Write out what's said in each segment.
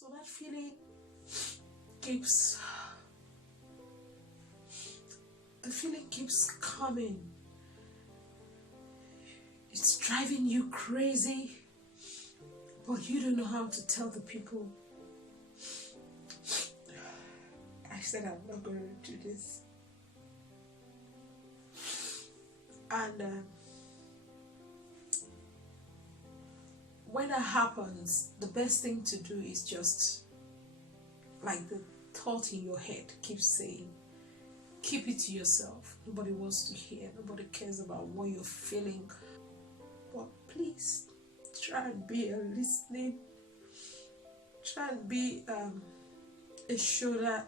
So that feeling keeps, the feeling keeps coming. It's driving you crazy, but you don't know how to tell the people. I said I'm not going to do this. And when that happens, the best thing to do is just, like the thought in your head keeps saying, keep it to yourself. Nobody wants to hear. Nobody cares about what you're feeling. But please, try and be a listening. Try and be a shoulder.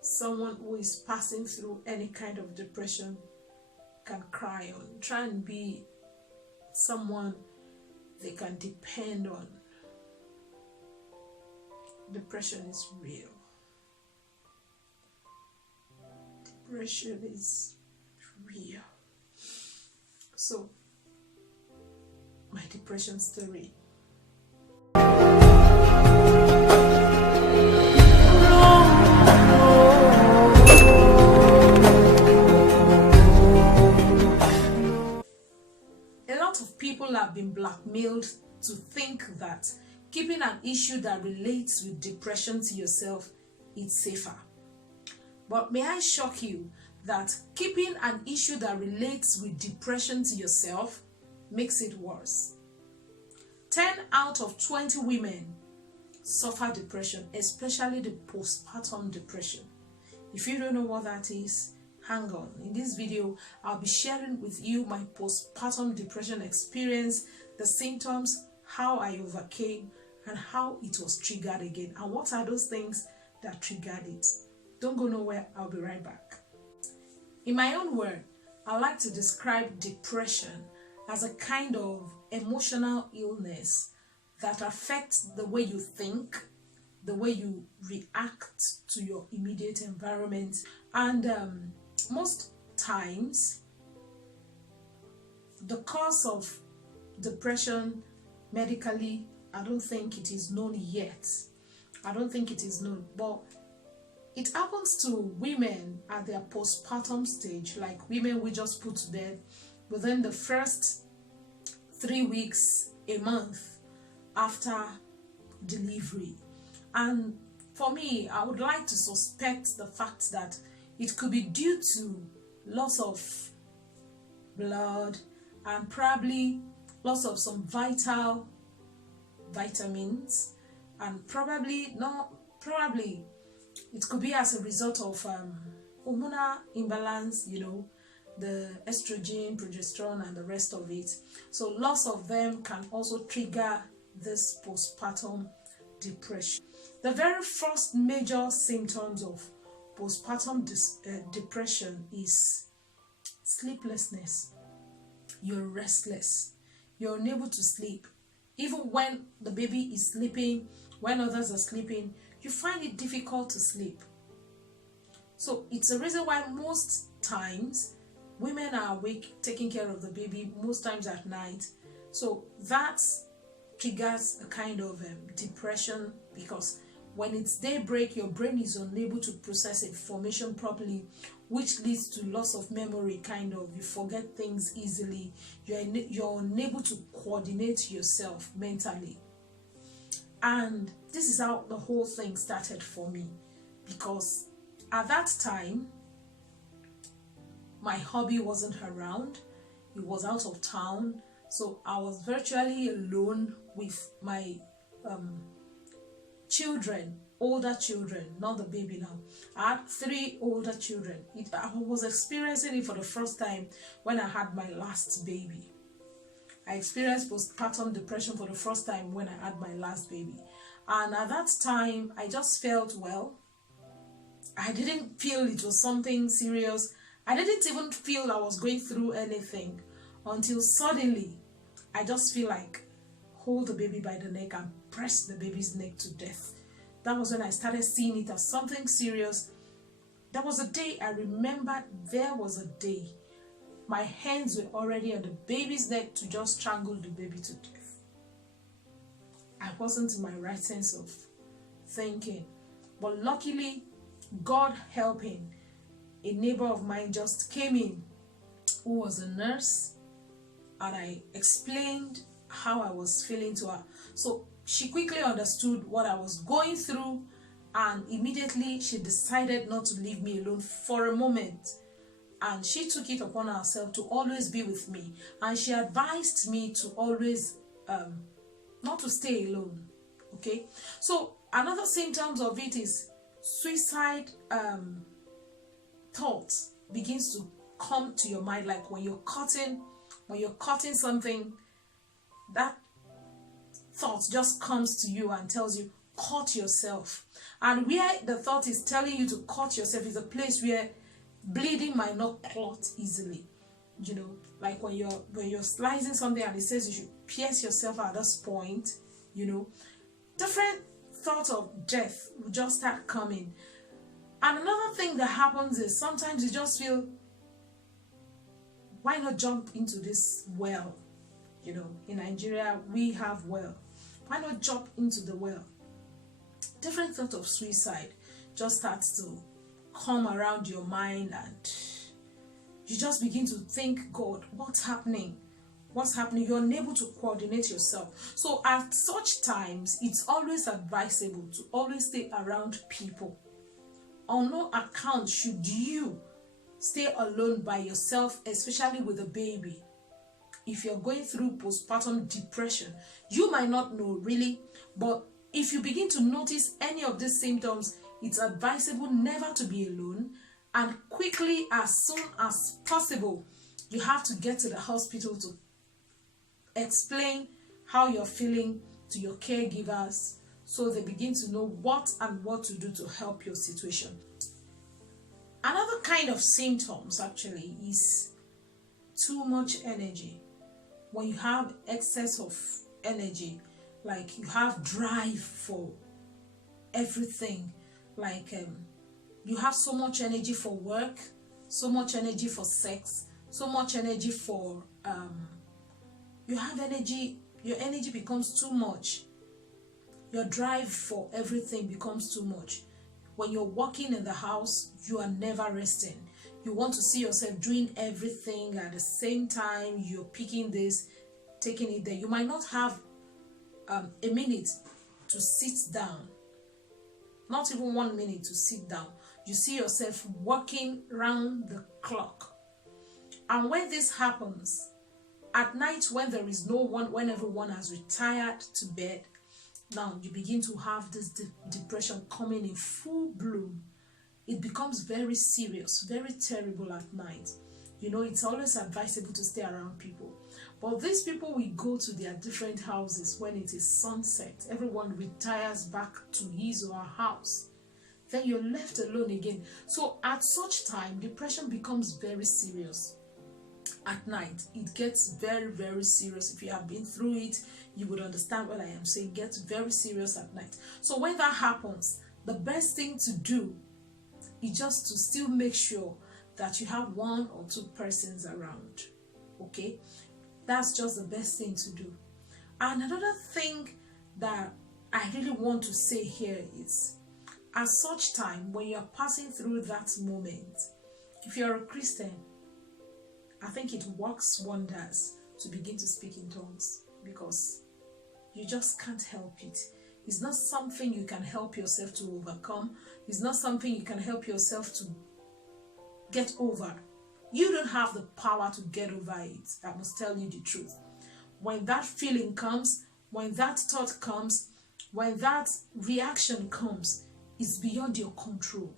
Someone who is passing through any kind of depression can cry on. Try and be someone they can depend on. Depression is real. Depression is real. So, my depression story. People have been blackmailed to think that keeping an issue that relates with depression to yourself is safer. But may I shock you that keeping an issue that relates with depression to yourself makes it worse. 10 out of 20 women suffer depression, especially the postpartum depression. If you don't know what that is, hang on. In this video, I'll be sharing with you my postpartum depression experience, the symptoms, how I overcame, and how it was triggered again, and what are those things that triggered it. Don't go nowhere, I'll be right back. In my own word, I like to describe depression as a kind of emotional illness that affects the way you think, the way you react to your immediate environment, and most times, the cause of depression medically, I don't think it is known yet. I don't think it is known, but it happens to women at their postpartum stage, like women we just put to bed within the first 3 weeks, a month after delivery. And for me, I would like to suspect the fact that it could be due to loss of blood and probably loss of some vital vitamins, and probably it could be as a result of hormonal imbalance, you know, the estrogen, progesterone, and the rest of it. So loss of them can also trigger this postpartum depression. The very first major symptoms of postpartum depression is sleeplessness. You're restless. You're unable to sleep. Even when the baby is sleeping, when others are sleeping, you find it difficult to sleep. So it's a reason why most times women are awake taking care of the baby, most times at night. So that triggers a kind of depression, because when it's daybreak, your brain is unable to process information properly, which leads to loss of memory, kind of. You forget things easily. You're unable to coordinate yourself mentally. And this is how the whole thing started for me, because at that time, my hubby wasn't around. He was out of town. So I was virtually alone with my children, older children, not the baby now. I had 3 older children. I was experiencing it for the first time when I had my last baby. I experienced postpartum depression for the first time when I had my last baby. And at that time, I just felt, well, I didn't feel it was something serious. I didn't even feel I was going through anything until suddenly I just feel like hold the baby by the neck and press the baby's neck to death. That was when I started seeing it as something serious. There was a day, I remember there was a day, my hands were already on the baby's neck to just strangle the baby to death. I wasn't in my right sense of thinking. But luckily, God helping, a neighbor of mine just came in who was a nurse, and I explained how I was feeling to her. So she quickly understood what I was going through, and immediately she decided not to leave me alone for a moment. And she took it upon herself to always be with me. And she advised me to always, not to stay alone. Okay? So another symptoms of it is suicide thoughts begins to come to your mind. Like when you're cutting something, that thought just comes to you and tells you, cut yourself. And where the thought is telling you to cut yourself is a place where bleeding might not clot easily. You know, like when you're slicing something and it says you should pierce yourself at this point, you know, different thoughts of death will just start coming. And another thing that happens is sometimes you just feel, why not jump into this well? You know, in Nigeria, we have well. Why not jump into the well? Different thought of suicide just starts to come around your mind, and you just begin to think, God, what's happening? What's happening? You're unable to coordinate yourself. So at such times, it's always advisable to always stay around people. On no account should you stay alone by yourself, especially with a baby. If you're going through postpartum depression, you might not know really, but if you begin to notice any of these symptoms, it's advisable never to be alone, and quickly, as soon as possible, you have to get to the hospital to explain how you're feeling to your caregivers, so they begin to know what to do to help your situation. Another kind of symptoms actually is too much energy. When you have excess of energy, like you have drive for everything, like you have so much energy for work, so much energy for sex, so much energy for you have energy, your energy becomes too much. Your drive for everything becomes too much. When you're working in the house, you are never resting. You want to see yourself doing everything at the same time. You're picking this, taking it there. You might not have a minute to sit down. Not even 1 minute to sit down. You see yourself working round the clock. And when this happens, at night when there is no one, when everyone has retired to bed, now you begin to have this depression coming in full bloom. It becomes very serious, very terrible at night. You know, it's always advisable to stay around people. But these people will go to their different houses when it is sunset. Everyone retires back to his or her house. Then you're left alone again. So at such time, depression becomes very serious. At night, it gets very, very serious. If you have been through it, you would understand what I am saying. It gets very serious at night. So when that happens, the best thing to do is just to still make sure that you have 1 or 2 persons around. Okay? That's just the best thing to do. And another thing that I really want to say here is, at such time, when you're passing through that moment, if you're a Christian, I think it works wonders to begin to speak in tongues, because you just can't help it. It's not something you can help yourself to overcome. It's not something you can help yourself to get over. You don't have the power to get over it. I must tell you the truth. When that feeling comes, when that thought comes, when that reaction comes, it's beyond your control.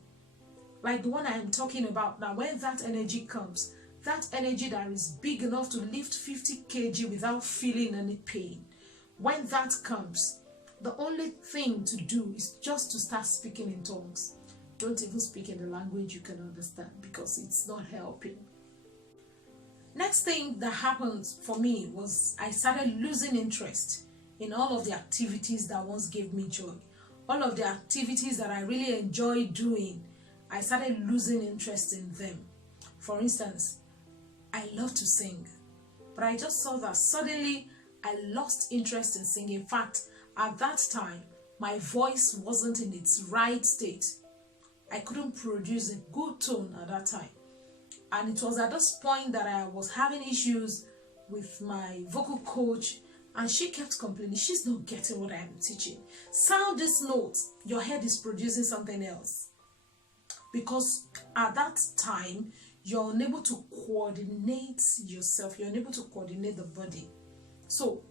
Like the one I am talking about now, when that energy comes, that energy that is big enough to lift 50 kg without feeling any pain, when that comes, the only thing to do is just to start speaking in tongues. Don't even speak in the language you can understand, because it's not helping. Next thing that happened for me was I started losing interest in all of the activities that once gave me joy. All of the activities that I really enjoyed doing, I started losing interest in them. For instance, I love to sing, but I just saw that suddenly I lost interest in singing. In fact, at that time, My voice wasn't in its right state. I couldn't produce a good tone at that time. And it was at this point that I was having issues with my vocal coach, and she kept complaining, she's not getting what I am teaching. Sound this note, your head is producing something else. Because at that time, you're unable to coordinate yourself, you're unable to coordinate the body. So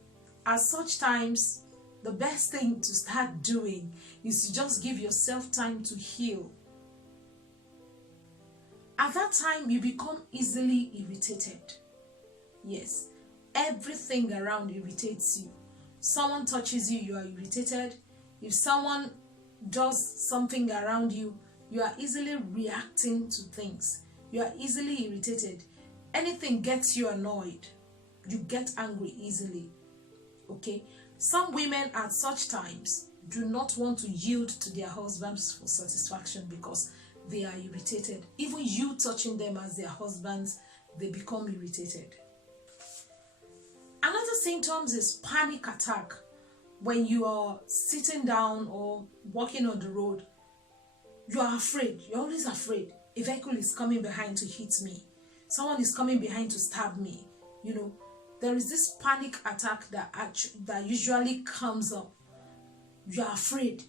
at such times, the best thing to start doing is to just give yourself time to heal. At that time, you become easily irritated. Yes, everything around irritates you. Someone touches you, you are irritated. If someone does something around you, you are easily reacting to things. You are easily irritated. Anything gets you annoyed. You get angry easily. Okay? Some women at such times do not want to yield to their husbands for satisfaction because they are irritated. Even you touching them as their husbands, they become irritated. Another symptom is panic attack. When you are sitting down or walking on the road, you are afraid. You're always afraid. A vehicle is coming behind to hit me. Someone is coming behind to stab me. You know, there is this panic attack that usually comes up. You are afraid.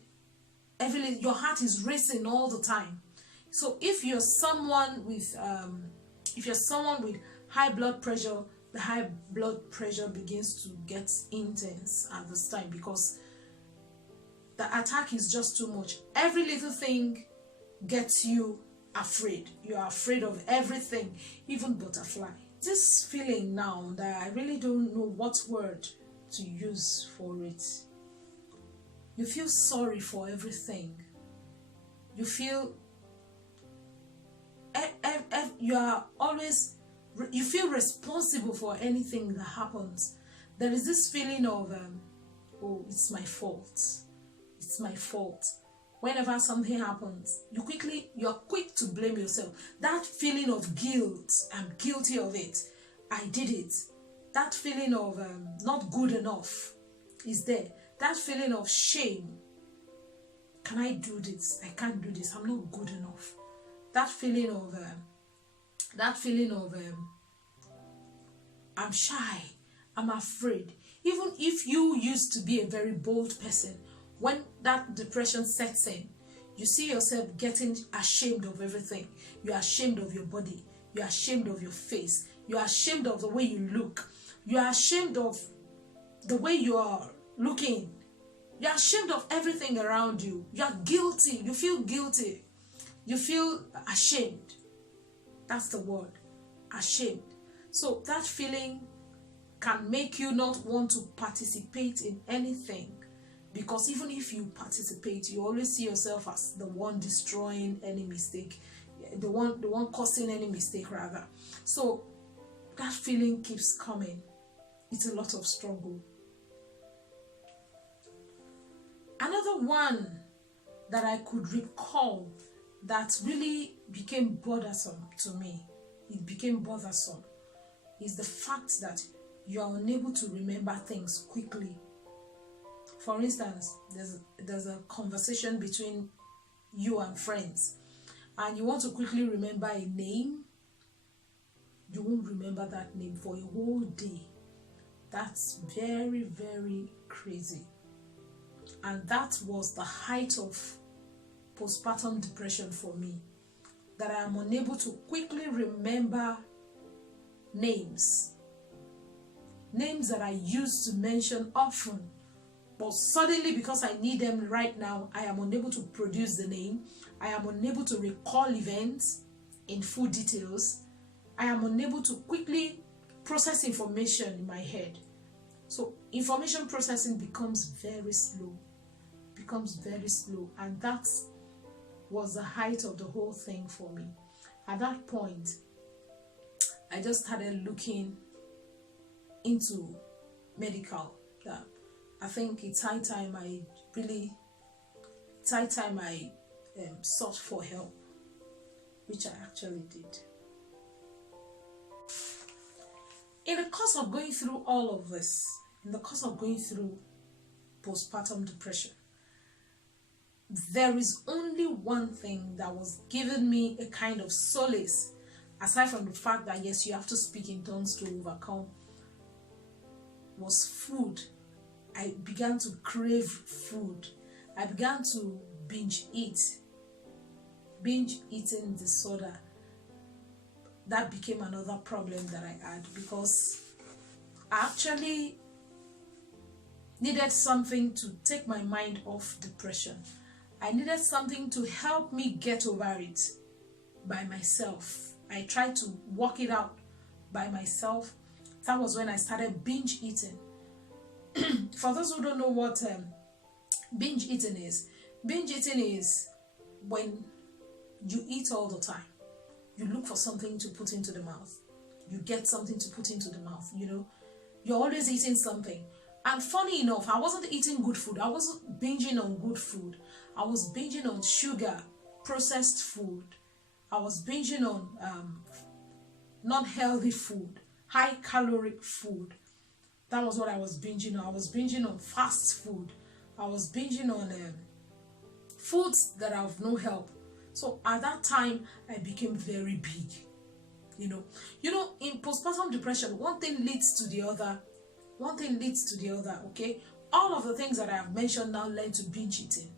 Your heart is racing all the time. So if you're someone with high blood pressure, the high blood pressure begins to get intense at this time because the attack is just too much. Every little thing gets you afraid. You are afraid of everything, even butterfly. This feeling now that I really don't know what word to use for it. You feel sorry for everything. You feel you feel responsible for anything that happens. There is this feeling of oh, it's my fault. It's my fault. Whenever something happens, you're quick to blame yourself. That feeling of guilt, I'm guilty of it. I did it. That feeling of not good enough is there. That feeling of shame. Can I do this? I can't do this. I'm not good enough. That feeling of I'm shy. I'm afraid. Even if you used to be a very bold person, when that depression sets in, you see yourself getting ashamed of everything. You're ashamed of your body. You're ashamed of your face. You're ashamed of the way you look. You're ashamed of the way you are looking. You're ashamed of everything around you. You're guilty. You feel guilty. You feel ashamed. That's the word. Ashamed. So that feeling can make you not want to participate in anything. Because even if you participate, you always see yourself as the one destroying any mistake, the one causing any mistake rather. So that feeling keeps coming. It's a lot of struggle. Another one that I could recall that really became bothersome to me, is the fact that you are unable to remember things quickly. For instance, there's a conversation between you and friends, and you want to quickly remember a name. You won't remember that name for a whole day. That's very, very crazy. And that was the height of postpartum depression for me, that I am unable to quickly remember names that I used to mention often. But suddenly, because I need them right now, I am unable to produce the name. I am unable to recall events in full details. I am unable to quickly process information in my head. So information processing becomes very slow. And that was the height of the whole thing for me. At that point, I just started looking into medical. I think it's high time I sought for help, which I actually did. In the course of going through all of this, in the course of going through postpartum depression, there is only one thing that was giving me a kind of solace, aside from the fact that yes, you have to speak in tongues to overcome, was food. I began to crave food. I began to binge eat. Binge eating disorder. That became another problem that I had, because I actually needed something to take my mind off depression. I needed something to help me get over it by myself. I tried to work it out by myself. That was when I started binge eating. For those who don't know what binge eating is when you eat all the time. You look for something to put into the mouth. You get something to put into the mouth, you know. You're always eating something. And funny enough, I wasn't eating good food. I wasn't binging on good food. I was binging on sugar, processed food. I was binging on non-healthy food, high caloric food. That was what I was binging on. I was binging on fast food. I was binging on foods that are of no help. So at that time, I became very big. You know, in postpartum depression, one thing leads to the other. One thing leads to the other, okay? All of the things that I have mentioned now led to binge eating.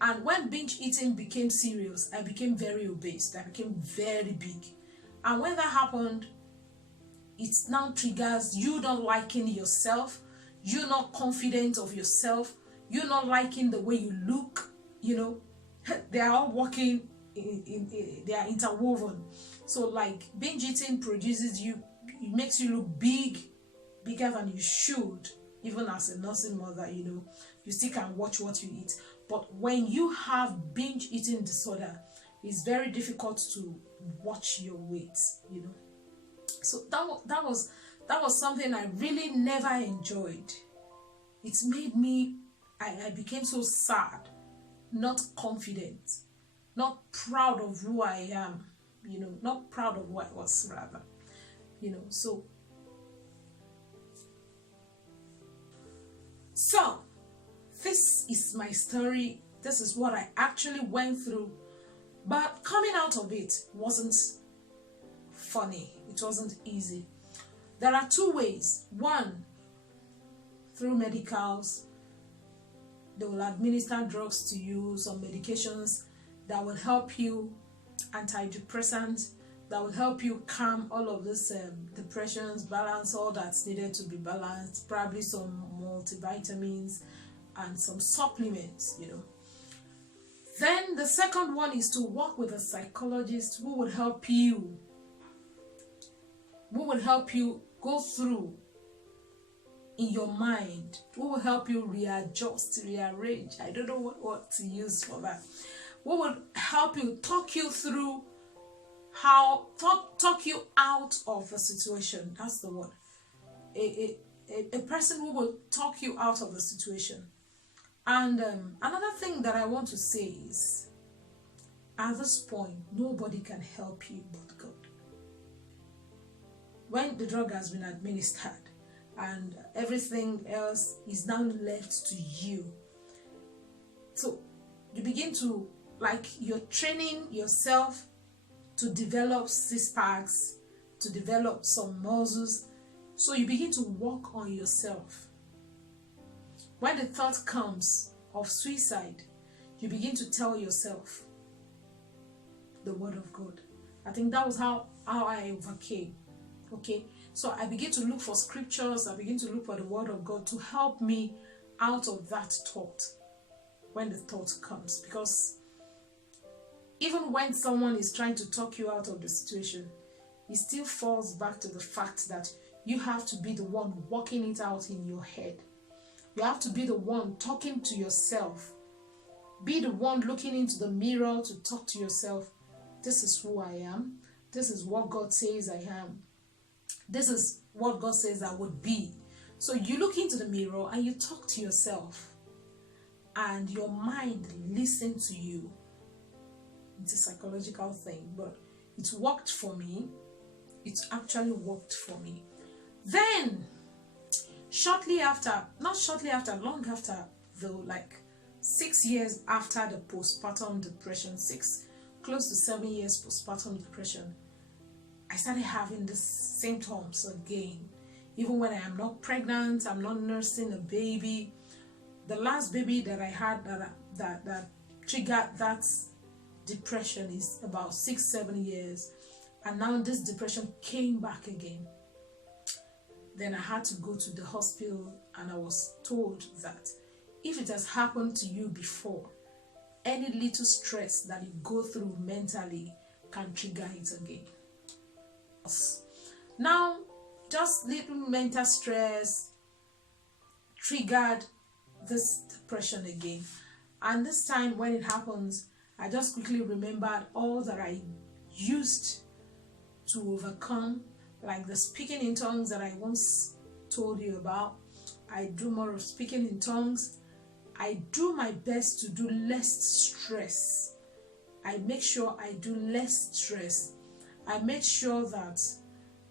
And when binge eating became serious, I became very obese. I became very big. And when that happened, it now triggers you not liking yourself, you not confident of yourself, you not liking the way you look, you know. They are all working they are interwoven. So like binge eating produces you, it makes you look bigger than you should. Even as a nursing mother, you know, you still can watch what you eat. But when you have binge eating disorder, it's very difficult to watch your weight, you know. So that was something I really never enjoyed. It made me, I became so sad, not confident, not proud of who I am, you know, not proud of who I was rather, you know. So this is my story. This is what I actually went through. But coming out of it wasn't funny. It wasn't easy. There are two ways. One, through medicals. They will administer drugs to you, some medications that will help you, antidepressants that will help you calm all of this depressions, balance all that's needed to be balanced, probably some multivitamins and some supplements, you know. Then the second one is to work with a psychologist who will help you go through in your mind, who will help you readjust, rearrange. I don't know what to use for that. Who will help you, talk you through talk you out of the situation. That's the word. A person who will talk you out of the situation. And another thing that I want to say is, at this point, nobody can help you but God. When the drug has been administered and everything else is now left to you, so you begin to, like, you're training yourself to develop six packs, to develop some muscles. So you begin to work on yourself. When the thought comes of suicide, you begin to tell yourself the word of God. I think that was how I overcame. Okay, so I begin to look for scriptures. I begin to look for the word of God to help me out of that thought when the thought comes. Because even when someone is trying to talk you out of the situation, it still falls back to the fact that you have to be the one working it out in your head. You have to be the one talking to yourself. Be the one looking into the mirror to talk to yourself. This is who I am. This is what God says I am. This is what God says I would be. So you look into the mirror and you talk to yourself. And your mind listens to you. It's a psychological thing, but it worked for me. It actually worked for me. Then, long after though, like 6 years after the postpartum depression, close to 7 years postpartum depression, I started having these symptoms again. Even when I am not pregnant, I'm not nursing a baby. The last baby that I had that triggered that depression is about 6-7 years, and now this depression came back again. Then I had to go to the hospital, and I was told that if it has happened to you before, any little stress that you go through mentally can trigger it again. Now, just little mental stress triggered this depression again. And this time when it happens, I just quickly remembered all that I used to overcome, like the speaking in tongues that I once told you about. I do more of speaking in tongues. I do my best to do less stress. I make sure I do less stress. I make sure that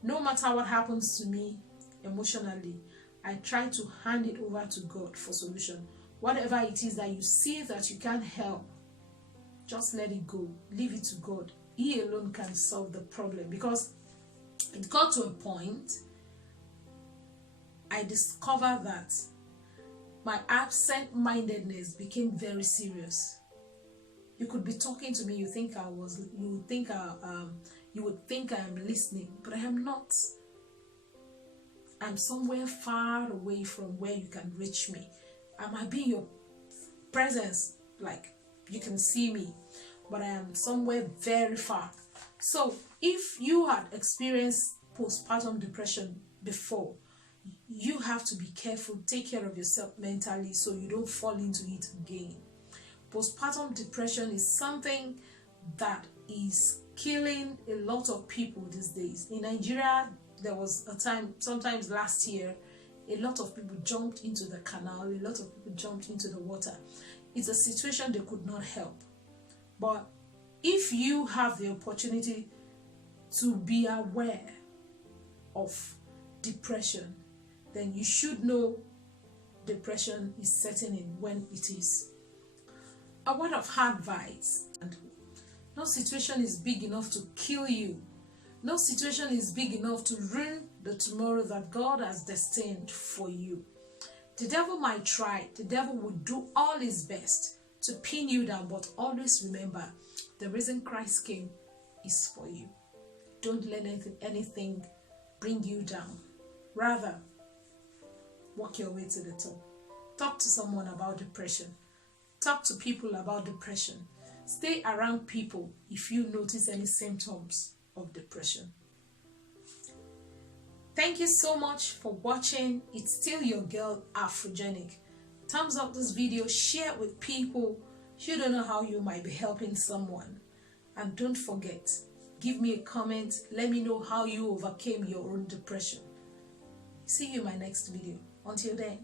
no matter what happens to me emotionally, I try to hand it over to God for solution. Whatever it is that you see that you can't help, just let it go. Leave it to God. He alone can solve the problem. Because it got to a point, I discovered that my absent-mindedness became very serious. You could be talking to me, you would think I am listening, but I am not. I'm somewhere far away from where you can reach me. I might be in your presence, like you can see me, but I am somewhere very far. So if you had experienced postpartum depression before, you have to be careful, take care of yourself mentally so you don't fall into it again. Postpartum depression is something that is killing a lot of people these days. In Nigeria, there was a time, sometimes last year, a lot of people jumped into the canal, a lot of people jumped into the water. It's a situation they could not help. But if you have the opportunity to be aware of depression, then you should know depression is setting in when it is. A word of advice: no situation is big enough to kill you. No situation is big enough to ruin the tomorrow that God has destined for you. The devil might try, the devil will do all his best to pin you down, but always remember, the reason Christ came is for you. Don't let anything bring you down. Rather, walk your way to the top. Talk to someone about depression. Talk to people about depression. Stay around people if you notice any symptoms of depression. Thank you so much for watching. It's still your girl, Afrogenic. Thumbs up this video, share it with people. You don't know how you might be helping someone. And don't forget, give me a comment. Let me know how you overcame your own depression. See you in my next video. Until then.